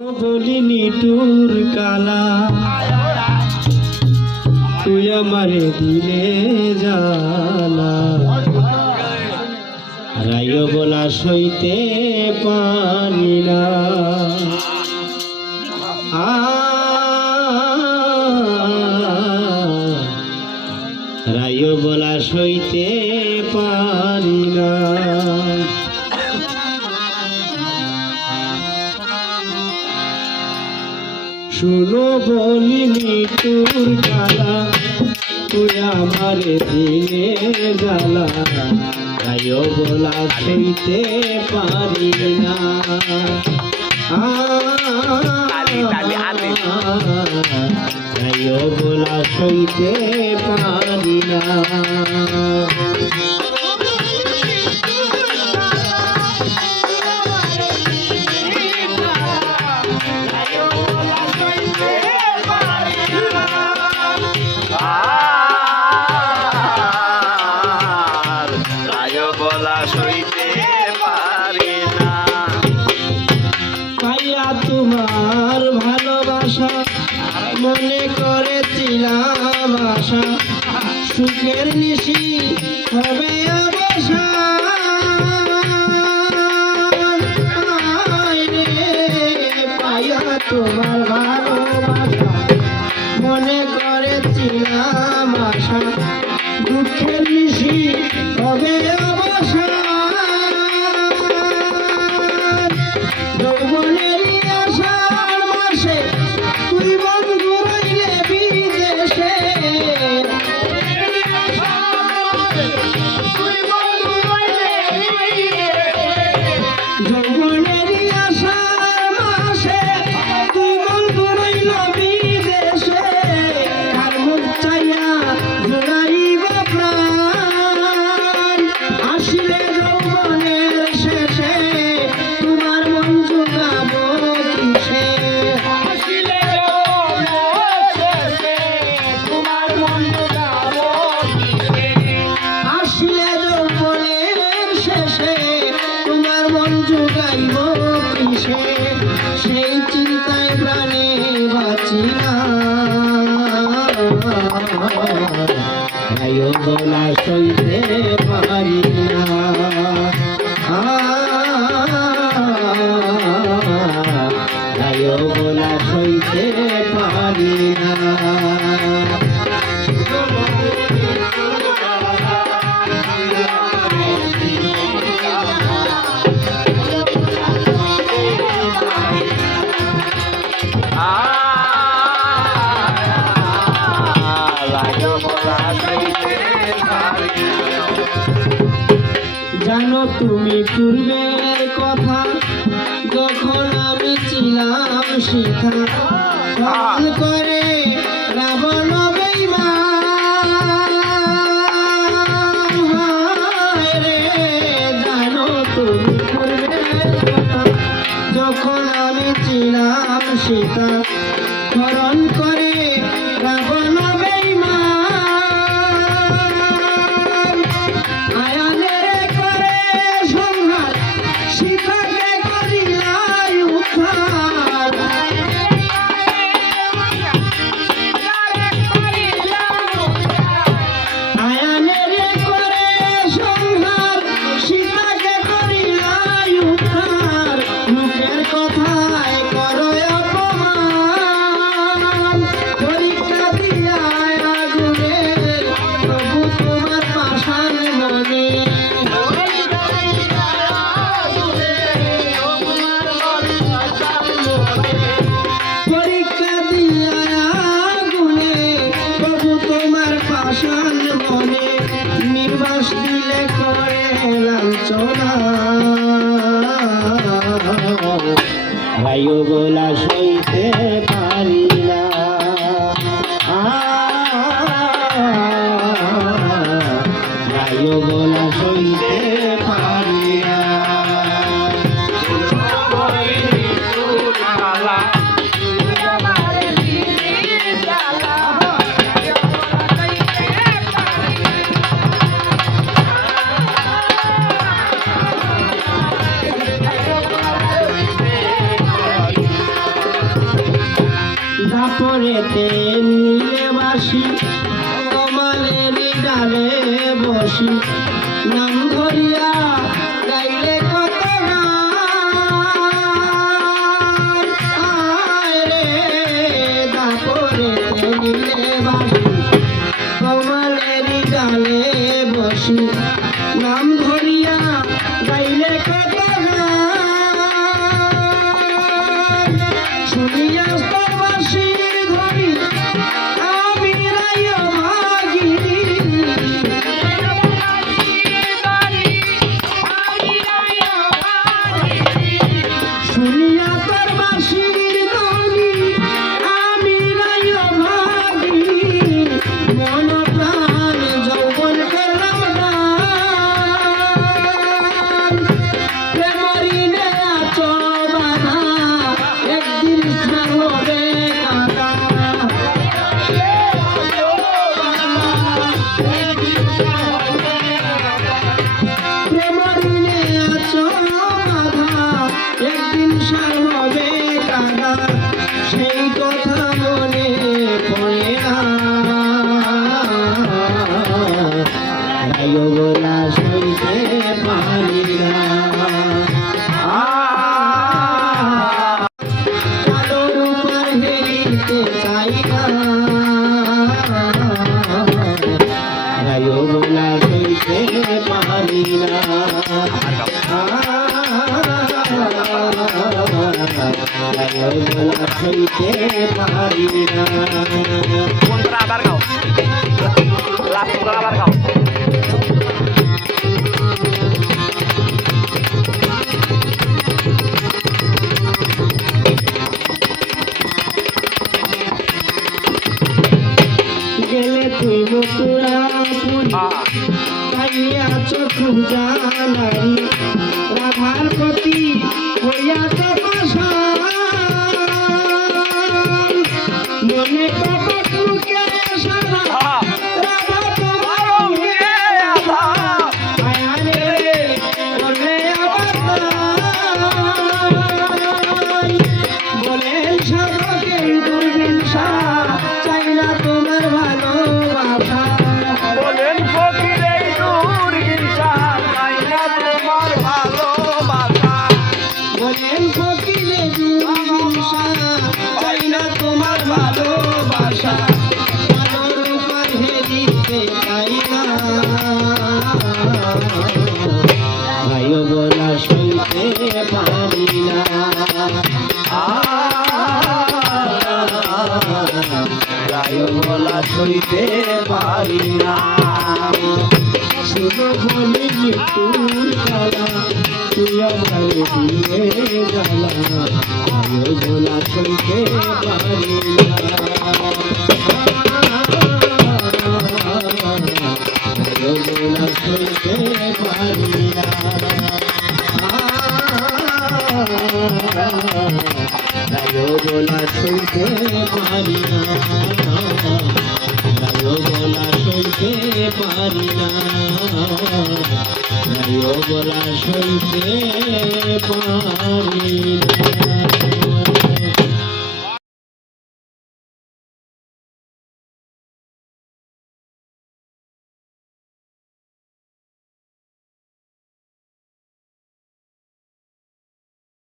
বলিনি টুর কালা তুই আমারে দিলে জালা রাইও বলা সইতে পারি না রাইও বলা সইতে পারি না শুনো বলিনি তোর কালা তুই আমার দিলে জ্বালা রাইও বলা সইতে পারি না রাইও বলা সইতে পারি না তোমার ভালোবাসা মনে করেছিলাম আশা সুখের নিশি হবে অবসা পাইয়া তোমার ভালোবাসা মনে করেছিলাম আশা দুঃখের নিশি হবে অবসা সেই চিন্তায় প্রাণে বাঁচি না রাইও বলা সইতে পারি না রাইও বলা সইতে পারি না জানো তুমি পূর্বের কথা যখন আমি ছিলাম শিখা ফল করে রাবণ বেঈমান রে জানো তুমি পূর্বের কথা যখন আমি ছিলাম শিখা হরণ করে রাবণ নির্বাস দিলে করে লাঞ্ছনা রাইও বলা সইতে পারি না রাইও বলা সইতে পারি না পরেতে নীলে বাসি কমলের ডালে বসি নাম ধরিয়া গাইলে কত গান আয় রে দাপরেতে নীলে বাসি কমলের ডালে বসি নাম ধরিয়া গাইলে কত গান শুনিয়া বাসি ধরি আমি রায় ভাগি শুনিয়া তোর বাসির ধ্বনি আমি রায় ভাগি মন প্রাণ যৌবন করলাম দান প্রেমরি নে আছো বাধা একদিন স্নান হবে কাঁদা প্রেমরি নে আছো বাধা একদিন স্নান হবে কাঁদা সেই কথা মনে পড়ে না রায় বলা শুনতে পারি না কালোর উপর হেরিতে চাই না রায় বলা শুনতে পারি না রায় বলা শুনতে পারি না বন্ধুরা আবার গাও লাস্ট করে আবার গাও গেলে তুই মথুরা পাইয়া চক্ষু জানারি রাধার প্রতি হইয়া তপস্যান মনে কপট মুখে সারা রাধা তোমার মুখে আধা আয়ানে রে বলে আবার বলেন সাধকের দুর্বিশা চাই না তোমার ভালোবাসা বলেন ফকিরের দুর্বিশা চাই না তোমার ভালোবাসা বলেন ফকিরে দুর্বিশা চাই না তোমার ভালোবাসা কালোর উপর হেরিতে চাই না ভাই বলা শুনতে পারি না রায় বলা সইতে পারি না শুনো বলে মৃত্যুর জ্বালা তুই আমার দিয়ে জ্বালা ভাই বলা শুনতে পারি না বলা শুনতে পারি না বলা শুনতে পারি না বলা শুনতে পারি না বলা শুনতে পারি না